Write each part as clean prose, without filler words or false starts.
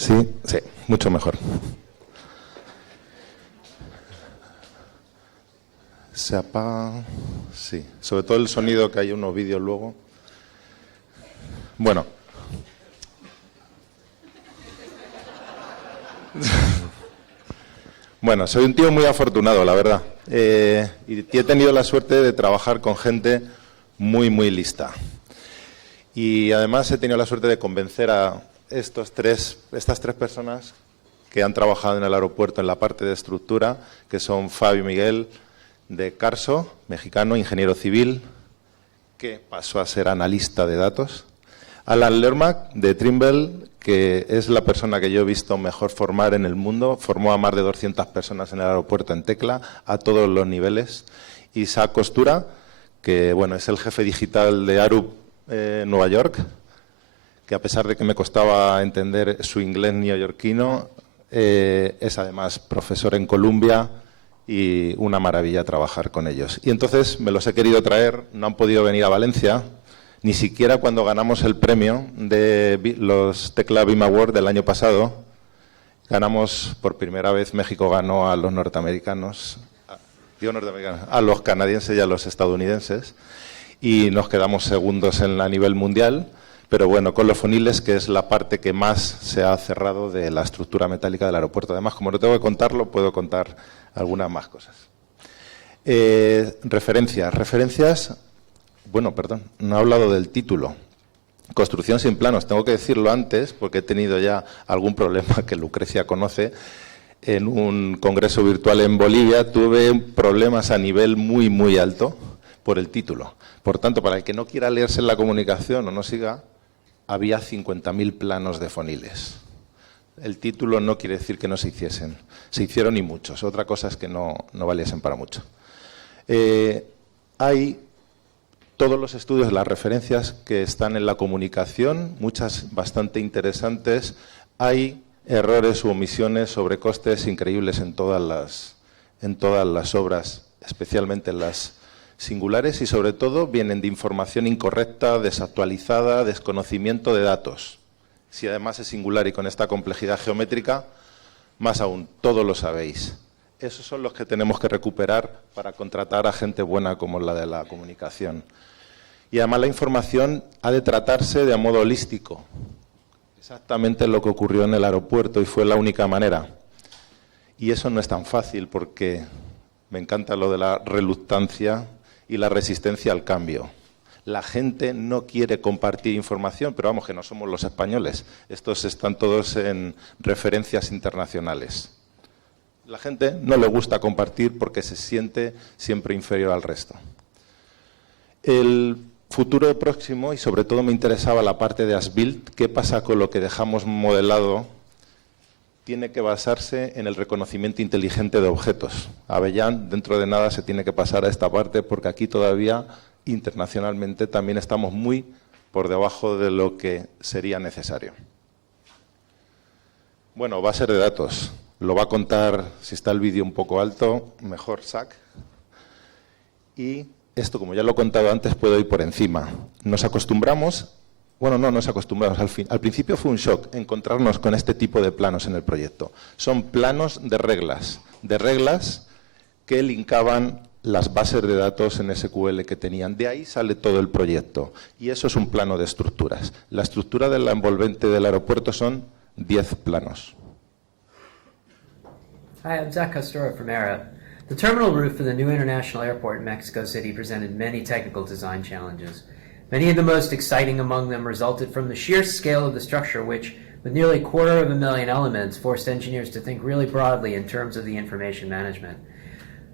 Sí, sí, mucho mejor. Se apaga, sí, sobre todo el sonido, que hay unos vídeos luego. Bueno. Bueno, soy un tío muy afortunado, la verdad. Y he tenido la suerte de trabajar con gente muy, muy lista. Y además he tenido la suerte de convencer a estas tres personas que han trabajado en el aeropuerto en la parte de estructura, que son Fabio Miguel de Carso, mexicano, ingeniero civil, que pasó a ser analista de datos. Alan Lermack de Trimble, que es la persona que yo he visto mejor formar en el mundo, formó a más de 200 personas en el aeropuerto en Tecla, a todos los niveles. Isaac Costura, que bueno, es el jefe digital de Arup Nueva York, que a pesar de que me costaba entender su inglés neoyorquino, es además profesor en Columbia y una maravilla trabajar con ellos. Y entonces me los he querido traer, no han podido venir a Valencia, ni siquiera cuando ganamos el premio de los Tecla BIM Award del año pasado. Ganamos por primera vez, México ganó a los norteamericanos, a los canadienses y a los estadounidenses, y nos quedamos segundos a nivel mundial, pero bueno, con los foniles, que es la parte que más se ha cerrado de la estructura metálica del aeropuerto. Además, como no tengo que contarlo, puedo contar algunas más cosas. Referencias. Bueno, perdón, no he hablado del título. Construcción sin planos. Tengo que decirlo antes porque he tenido ya algún problema que Lucrecia conoce. En un congreso virtual en Bolivia tuve problemas a nivel muy, muy alto por el título. Por tanto, para el que no quiera leerse en la comunicación o no siga, había 50.000 planos de foniles. El título no quiere decir que no se hiciesen. Se hicieron y muchos. Otra cosa es que no valiesen para mucho. Hay todos los estudios, las referencias que están en la comunicación, muchas bastante interesantes. Hay errores u omisiones sobre costes increíbles en todas las obras, especialmente en las singulares, y sobre todo vienen de información incorrecta, desactualizada, desconocimiento de datos. Si además es singular y con esta complejidad geométrica, más aún, todos lo sabéis. Esos son los que tenemos que recuperar para contratar a gente buena como la de la comunicación. Y además la información ha de tratarse de modo holístico. Exactamente lo que ocurrió en el aeropuerto y fue la única manera. Y eso no es tan fácil porque me encanta lo de la reluctancia y la resistencia al cambio. La gente no quiere compartir información, pero vamos, que no somos los españoles. Estos están todos en referencias internacionales. La gente no le gusta compartir porque se siente siempre inferior al resto. El futuro próximo, y sobre todo me interesaba la parte de as-built, qué pasa con lo que dejamos modelado, tiene que basarse en el reconocimiento inteligente de objetos. Avellán, dentro de nada, se tiene que pasar a esta parte porque aquí todavía, internacionalmente, también estamos muy por debajo de lo que sería necesario. Bueno, base de datos. Lo va a contar, si está el vídeo un poco alto, mejor Zach. Y esto, como ya lo he contado antes, puedo ir por encima. Nos acostumbramos, bueno, no nos acostumbramos, al principio fue un shock encontrarnos con este tipo de planos en el proyecto. Son planos de reglas que linkaban las bases de datos en SQL que tenían. De ahí sale todo el proyecto. Y eso es un plano de estructuras. La estructura de la envolvente del aeropuerto son 10 planos. Hi, I'm Zach Costura from ERA. The terminal roof for the new international airport in Mexico City presented many technical design challenges. Many of the most exciting among them resulted from the sheer scale of the structure, which, with nearly 250,000 elements, forced engineers to think really broadly in terms of the information management.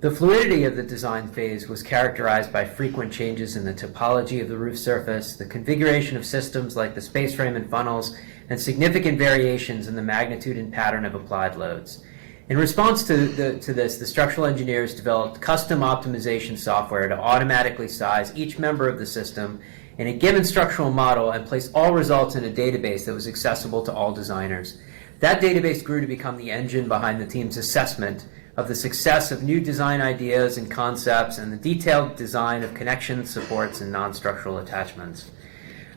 The fluidity of the design phase was characterized by frequent changes in the topology of the roof surface, the configuration of systems like the space frame and funnels, and significant variations in the magnitude and pattern of applied loads. In response to this, the structural engineers developed custom optimization software to automatically size each member of the system in a given structural model and place all results in a database that was accessible to all designers. That database grew to become the engine behind the team's assessment of the success of new design ideas and concepts and the detailed design of connections, supports, and non-structural attachments.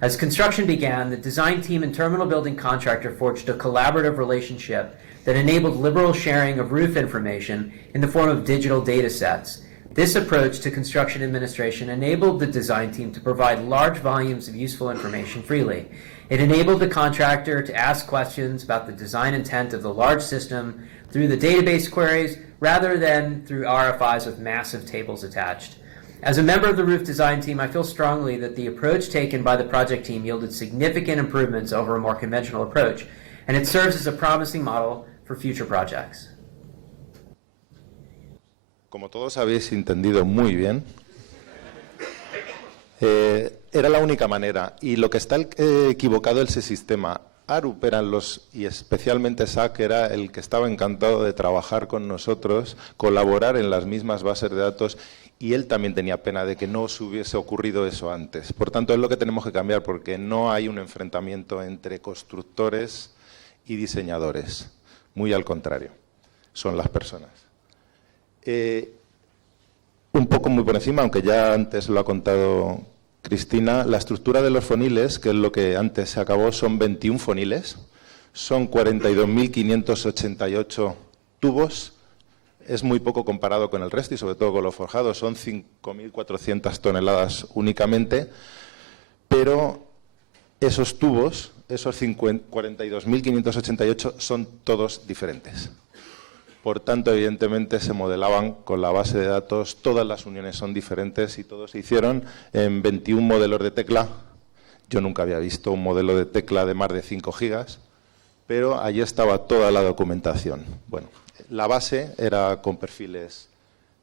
As construction began, the design team and terminal building contractor forged a collaborative relationship that enabled liberal sharing of roof information in the form of digital data sets. This approach to construction administration enabled the design team to provide large volumes of useful information freely. It enabled the contractor to ask questions about the design intent of the large system through the database queries rather than through RFIs with massive tables attached. As a member of the roof design team, I feel strongly that the approach taken by the project team yielded significant improvements over a more conventional approach, and it serves as a promising model for future projects. Como todos habéis entendido muy bien, era la única manera. Y lo que está equivocado es ese sistema. Arup eran y especialmente SAC era el que estaba encantado de trabajar con nosotros, colaborar en las mismas bases de datos, y él también tenía pena de que no os hubiese ocurrido eso antes. Por tanto, es lo que tenemos que cambiar, porque no hay un enfrentamiento entre constructores y diseñadores. Muy al contrario, son las personas. Un poco muy por encima, aunque ya antes lo ha contado Cristina, la estructura de los foniles, que es lo que antes se acabó, son 21 foniles, son 42.588 tubos, es muy poco comparado con el resto y sobre todo con los forjados, son 5.400 toneladas únicamente, pero esos tubos, esos 42.588 son todos diferentes. Por tanto, evidentemente, se modelaban con la base de datos, todas las uniones son diferentes y todos se hicieron en 21 modelos de tecla. Yo nunca había visto un modelo de tecla de más de 5 gigas, pero allí estaba toda la documentación. Bueno, la base era con perfiles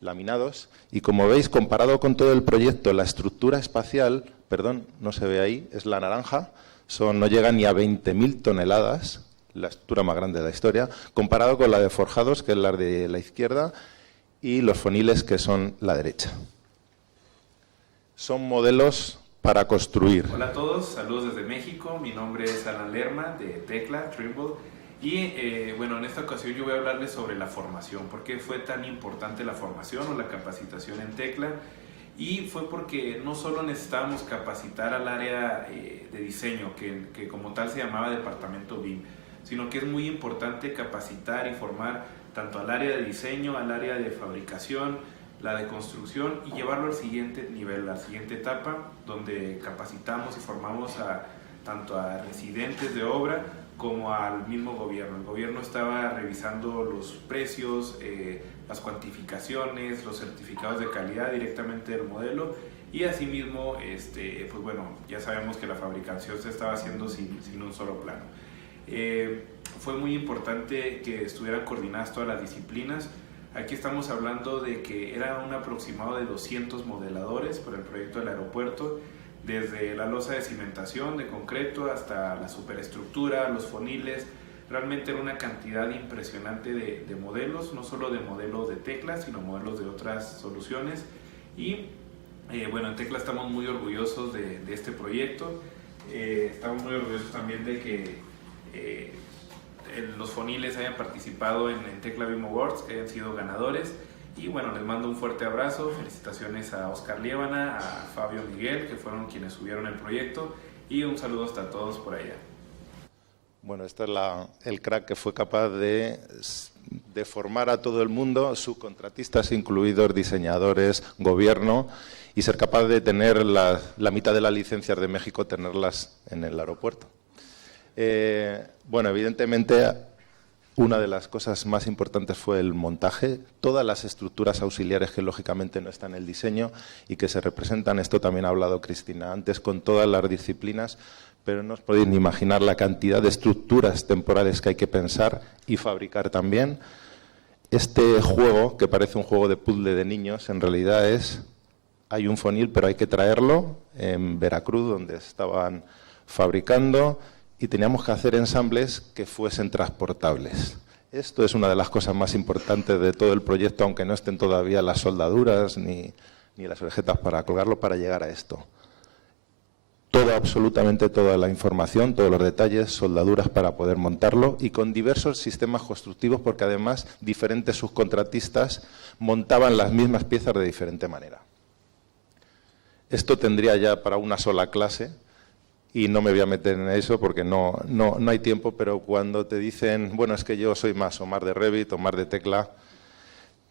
laminados y, como veis, comparado con todo el proyecto, la estructura espacial, perdón, no se ve ahí, es la naranja, no llega ni a 20.000 toneladas, la estructura más grande de la historia, comparado con la de forjados, que es la de la izquierda, y los foniles, que son la derecha. Son modelos para construir. Hola a todos, saludos desde México. Mi nombre es Alan Lerma, de Tecla, Trimble. Y bueno, en esta ocasión yo voy a hablarles sobre la formación. ¿Por qué fue tan importante la formación o la capacitación en Tecla? Y fue porque no solo necesitábamos capacitar al área de diseño, que como tal se llamaba Departamento BIM, sino que es muy importante capacitar y formar tanto al área de diseño, al área de fabricación, la de construcción, y llevarlo al siguiente nivel, a la siguiente etapa, donde capacitamos y formamos tanto a residentes de obra como al mismo gobierno. El gobierno estaba revisando los precios, las cuantificaciones, los certificados de calidad directamente del modelo, y asimismo, pues bueno, ya sabemos que la fabricación se estaba haciendo sin un solo plano. Fue muy importante que estuvieran coordinadas todas las disciplinas. Aquí estamos hablando de que era un aproximado de 200 modeladores por el proyecto del aeropuerto, desde la losa de cimentación de concreto hasta la superestructura, los foniles. Realmente era una cantidad impresionante de modelos, no solo de modelos de Tecla, sino modelos de otras soluciones. Y bueno, en Tecla estamos muy orgullosos de este proyecto. Estamos muy orgullosos también de que los foniles hayan participado en Tecla BIM Awards, que hayan sido ganadores. Y bueno, les mando un fuerte abrazo, felicitaciones a Oscar Liébana, a Fabio Miguel, que fueron quienes subieron el proyecto, y un saludo hasta todos por allá. Bueno, este es el crack que fue capaz de formar a todo el mundo, subcontratistas incluidos, diseñadores, gobierno, y ser capaz de tener la mitad de las licencias de México, tenerlas en el aeropuerto. Bueno, evidentemente, una de las cosas más importantes fue el montaje, todas las estructuras auxiliares que lógicamente no están en el diseño y que se representan, esto también ha hablado Cristina antes, con todas las disciplinas, pero no os podéis ni imaginar la cantidad de estructuras temporales que hay que pensar y fabricar también. Este juego, que parece un juego de puzzle de niños, en realidad hay un fonil, pero hay que traerlo en Veracruz, donde estaban fabricando, y teníamos que hacer ensambles que fuesen transportables. Esto es una de las cosas más importantes de todo el proyecto, aunque no estén todavía las soldaduras ni las orejetas para colgarlo, para llegar a esto. Absolutamente toda la información, todos los detalles, soldaduras para poder montarlo, y con diversos sistemas constructivos, porque además diferentes subcontratistas montaban las mismas piezas de diferente manera. Esto tendría ya para una sola clase, y no me voy a meter en eso porque no hay tiempo, pero cuando te dicen, bueno, es que yo soy más o más de Revit o más de Tecla,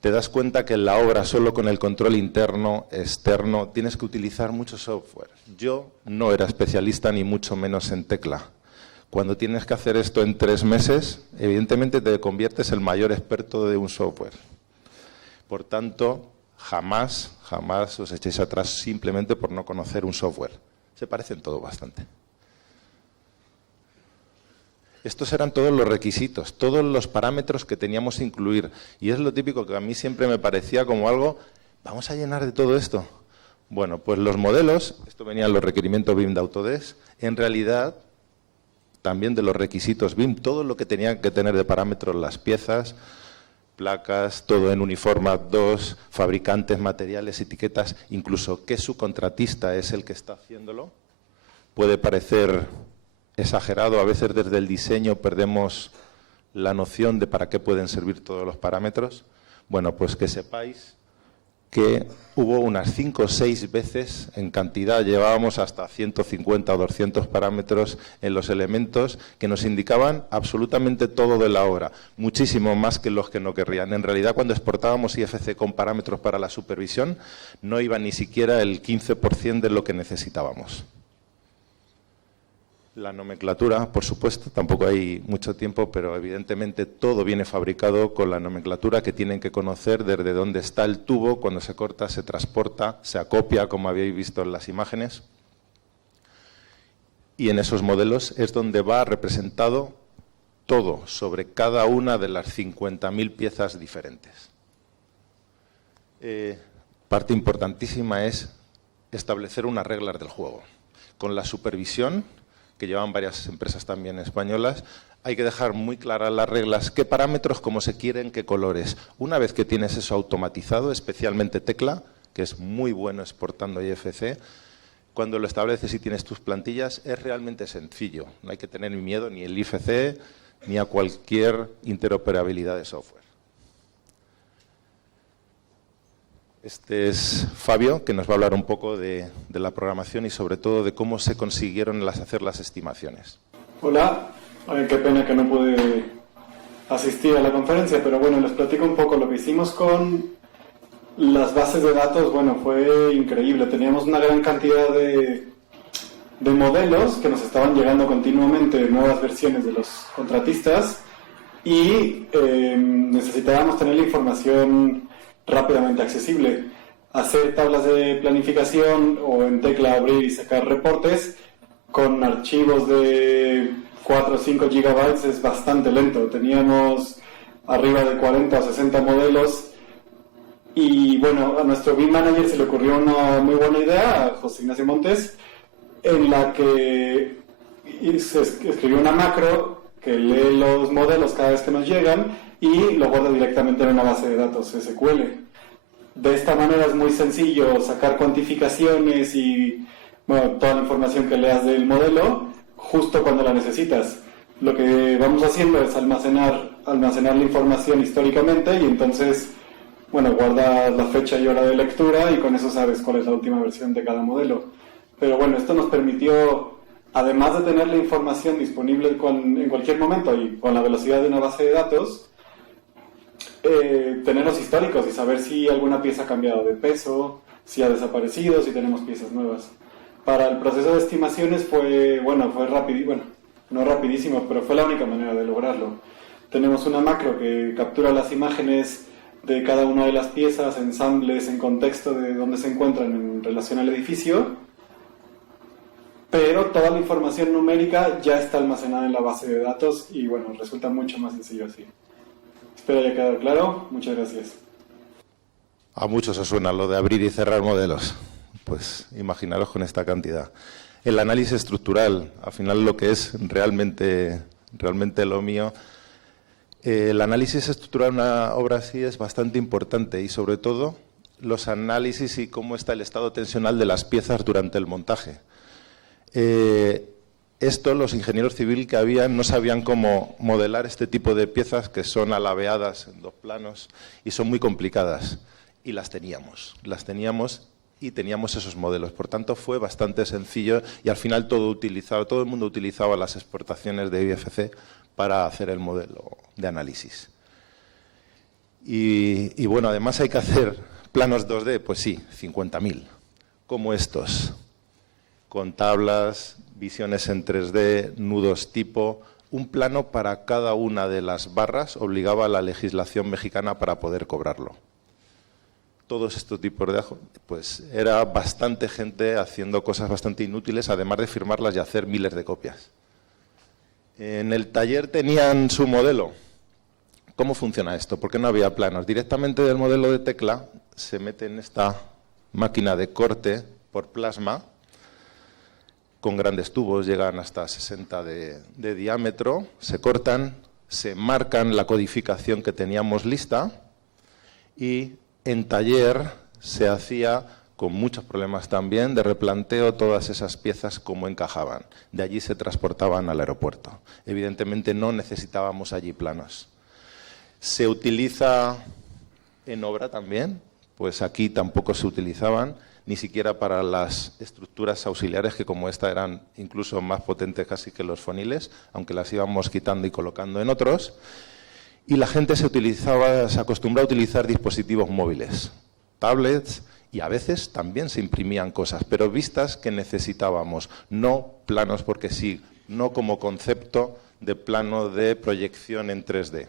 te das cuenta que en la obra, solo con el control interno, externo, tienes que utilizar mucho software. Yo no era especialista ni mucho menos en Tecla. Cuando tienes que hacer esto en 3 meses, evidentemente te conviertes en el mayor experto de un software. Por tanto, jamás os echéis atrás simplemente por no conocer un software. Se parecen todo bastante. Estos eran todos los requisitos, todos los parámetros que teníamos que incluir. Y es lo típico que a mí siempre me parecía como algo, ¿vamos a llenar de todo esto? Bueno, pues los modelos, esto venía en los requerimientos BIM de Autodesk, en realidad también de los requisitos BIM, todo lo que tenían que tener de parámetros las piezas, placas, todo en Uniformat 2, fabricantes, materiales, etiquetas, incluso qué subcontratista es el que está haciéndolo. Puede parecer exagerado, a veces desde el diseño perdemos la noción de para qué pueden servir todos los parámetros. Bueno, pues que sepáis que hubo unas 5 o 6 veces en cantidad, llevábamos hasta 150 o 200 parámetros en los elementos que nos indicaban absolutamente todo de la obra, muchísimo más que los que no querrían. En realidad, cuando exportábamos IFC con parámetros para la supervisión, no iba ni siquiera el 15% de lo que necesitábamos. La nomenclatura, por supuesto, tampoco hay mucho tiempo, pero evidentemente todo viene fabricado con la nomenclatura que tienen que conocer desde dónde está el tubo, cuando se corta, se transporta, se acopia, como habéis visto en las imágenes. Y en esos modelos es donde va representado todo sobre cada una de las 50.000 piezas diferentes. Parte importantísima es establecer unas reglas del juego. Con la supervisión, que llevan varias empresas también españolas, hay que dejar muy claras las reglas, qué parámetros, cómo se quieren, qué colores. Una vez que tienes eso automatizado, especialmente Tecla, que es muy bueno exportando IFC, cuando lo estableces y tienes tus plantillas, es realmente sencillo. No hay que tener miedo ni al IFC ni a cualquier interoperabilidad de software. Este es Fabio, que nos va a hablar un poco de la programación y sobre todo de cómo se consiguieron hacer las estimaciones. Hola, qué pena que no pude asistir a la conferencia, pero bueno, les platico un poco lo que hicimos con las bases de datos. Bueno, fue increíble, teníamos una gran cantidad de modelos que nos estaban llegando continuamente, nuevas versiones de los contratistas, y necesitábamos tener la información rápidamente accesible. Hacer tablas de planificación o en Tecla abrir y sacar reportes con archivos de 4 o 5 gigabytes es bastante lento. Teníamos arriba de 40 o 60 modelos y bueno, a nuestro BIM Manager se le ocurrió una muy buena idea, a José Ignacio Montes, en la que se escribió una macro que lee los modelos cada vez que nos llegan y lo guarda directamente en una base de datos SQL. De esta manera es muy sencillo sacar cuantificaciones y bueno, toda la información que leas del modelo justo cuando la necesitas. Lo que vamos haciendo es almacenar la información históricamente y entonces bueno, guardas la fecha y hora de lectura y con eso sabes cuál es la última versión de cada modelo. Pero bueno, esto nos permitió, además de tener la información disponible en cualquier momento y con la velocidad de una base de datos, tener los históricos y saber si alguna pieza ha cambiado de peso, si ha desaparecido, si tenemos piezas nuevas. Para el proceso de estimaciones fue rápido, no rapidísimo, pero fue la única manera de lograrlo. Tenemos una macro que captura las imágenes de cada una de las piezas, ensambles en contexto de dónde se encuentran en relación al edificio, pero toda la información numérica ya está almacenada en la base de datos y bueno, resulta mucho más sencillo así. Espero haya quedado claro. Muchas gracias. A muchos os suena lo de abrir y cerrar modelos. Pues imaginaros con esta cantidad. El análisis estructural, al final lo que es realmente lo mío. El análisis estructural de una obra así es bastante importante y sobre todo los análisis y cómo está el estado tensional de las piezas durante el montaje. Esto los ingenieros civiles que habían no sabían cómo modelar este tipo de piezas que son alabeadas en 2 planos y son muy complicadas. Y las teníamos y teníamos esos modelos. Por tanto, fue bastante sencillo y al final todo el mundo utilizaba las exportaciones de IFC para hacer el modelo de análisis. Y bueno, además hay que hacer planos 2D, pues sí, 50.000, como estos, con tablas, visiones en 3D, nudos tipo. Un plano para cada una de las barras obligaba a la legislación mexicana para poder cobrarlo. Todos estos tipos de... pues era bastante gente haciendo cosas bastante inútiles, además de firmarlas y hacer miles de copias. En el taller tenían su modelo. ¿Cómo funciona esto? ¿Por qué no había planos? Directamente del modelo de Tecla se mete en esta máquina de corte por plasma, con grandes tubos, llegan hasta 60 de diámetro, se cortan, se marcan la codificación que teníamos lista y en taller se hacía, con muchos problemas también, de replanteo todas esas piezas como encajaban. De allí se transportaban al aeropuerto. Evidentemente no necesitábamos allí planos. Se utiliza en obra también, pues aquí tampoco se utilizaban, ni siquiera para las estructuras auxiliares, que como esta eran incluso más potentes casi que los foniles, aunque las íbamos quitando y colocando en otros. Y la gente se acostumbraba a utilizar dispositivos móviles, tablets, y a veces también se imprimían cosas, pero vistas que necesitábamos, no planos porque sí, no como concepto de plano de proyección en 3D.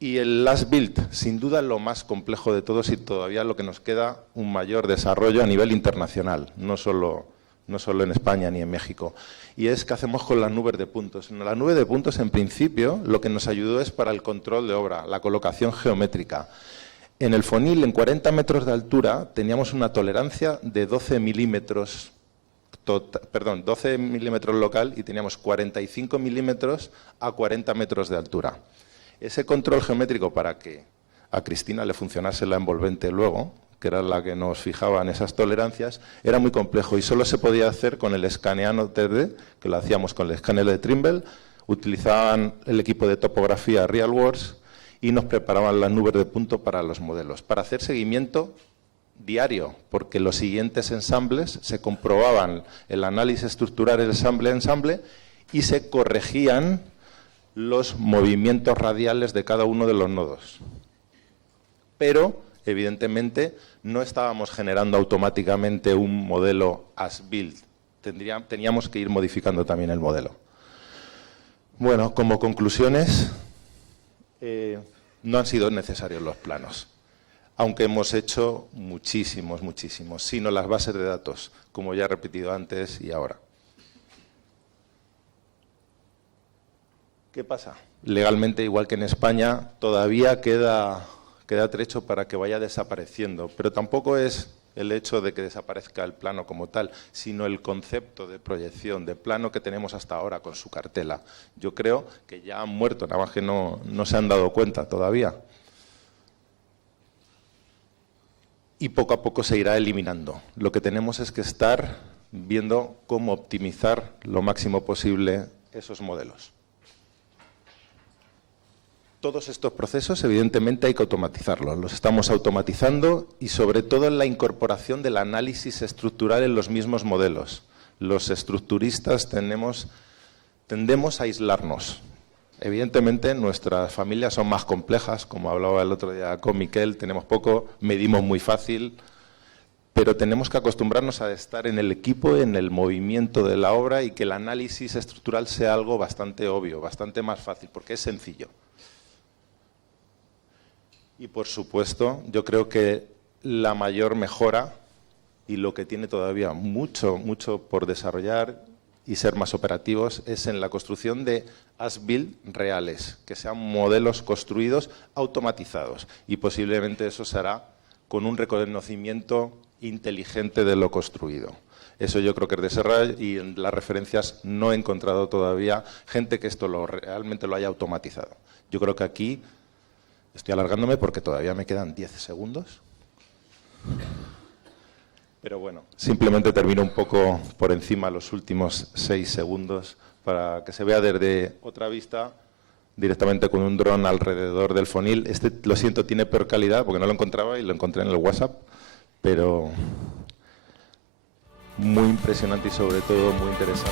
Y el last build, sin duda lo más complejo de todos y todavía lo que nos queda un mayor desarrollo a nivel internacional, no solo en España ni en México. Y es qué hacemos con las nubes de puntos. La nube de puntos, en principio, lo que nos ayudó es para el control de obra, la colocación geométrica. En el fonil, en 40 metros de altura, teníamos una tolerancia de 12 milímetros, 12 milímetros local y teníamos 45 milímetros a 40 metros de altura. Ese control geométrico para que a Cristina le funcionase la envolvente luego, que era la que nos fijaba en esas tolerancias, era muy complejo y solo se podía hacer con el escaneado 3D, que lo hacíamos con el escáner de Trimble, utilizaban el equipo de topografía RealWorks y nos preparaban las nubes de punto para los modelos, para hacer seguimiento diario, porque los siguientes ensambles se comprobaban el análisis estructural, el ensamble, y se corregían los movimientos radiales de cada uno de los nodos. Pero, evidentemente, no estábamos generando automáticamente un modelo as built. Teníamos que ir modificando también el modelo. Bueno, como conclusiones, no han sido necesarios los planos, aunque hemos hecho muchísimos, sino las bases de datos, como ya he repetido antes y ahora. ¿Qué pasa? Legalmente, igual que en España, todavía queda trecho para que vaya desapareciendo, pero tampoco es el hecho de que desaparezca el plano como tal, sino el concepto de proyección, de plano que tenemos hasta ahora con su cartela. Yo creo que ya han muerto, nada más que no se han dado cuenta todavía. Y poco a poco se irá eliminando. Lo que tenemos es que estar viendo cómo optimizar lo máximo posible esos modelos. Todos estos procesos, evidentemente, hay que automatizarlos. Los estamos automatizando y, sobre todo, en la incorporación del análisis estructural en los mismos modelos. Los estructuristas tendemos a aislarnos. Evidentemente, nuestras familias son más complejas, como hablaba el otro día con Miquel, tenemos poco, medimos muy fácil, pero tenemos que acostumbrarnos a estar en el equipo, en el movimiento de la obra y que el análisis estructural sea algo bastante obvio, bastante más fácil, porque es sencillo. Y, por supuesto, yo creo que la mayor mejora y lo que tiene todavía mucho por desarrollar y ser más operativos es en la construcción de as-built reales, que sean modelos construidos automatizados. Y posiblemente eso se hará con un reconocimiento inteligente de lo construido. Eso yo creo que es de cerrar y en las referencias no he encontrado todavía gente que esto realmente lo haya automatizado. Yo creo que aquí... Estoy alargándome porque todavía me quedan 10 segundos. Pero bueno, simplemente termino un poco por encima los últimos 6 segundos para que se vea desde otra vista, directamente con un dron alrededor del fonil. Este, lo siento, tiene peor calidad porque no lo encontraba y lo encontré en el WhatsApp, pero muy impresionante y sobre todo muy interesante.